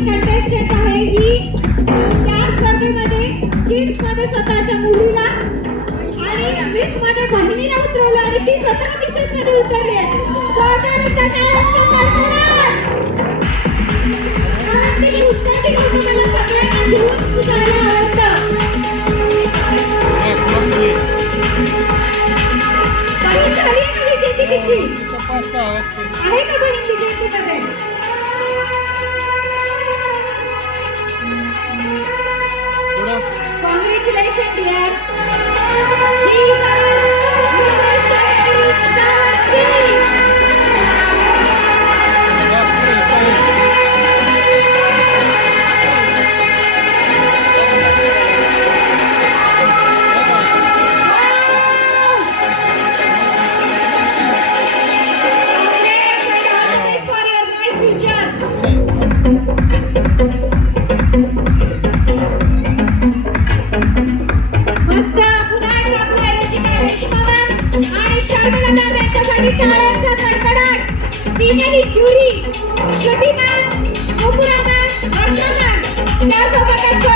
Contestant आहे ही त्या स्पर्धेमध्ये किड्स मध्ये स्वतःच्या मुलीला आणि मिस मध्ये बहिणीला उतरवलं आणि ती स्वतः मिसेस मध्ये उतरली आहे. उत्साही लोक मला सगळ्यांना घेऊन उतरायला आवडतं. बहीण झाली आहे माझी जिंदगीची आहे का बहीण ती जिंदगीमध्ये? Congratulations, dear. तिनेही jury Shruti ma'am, Nupura ma'am, Varsha ma'am, त्यासोबतच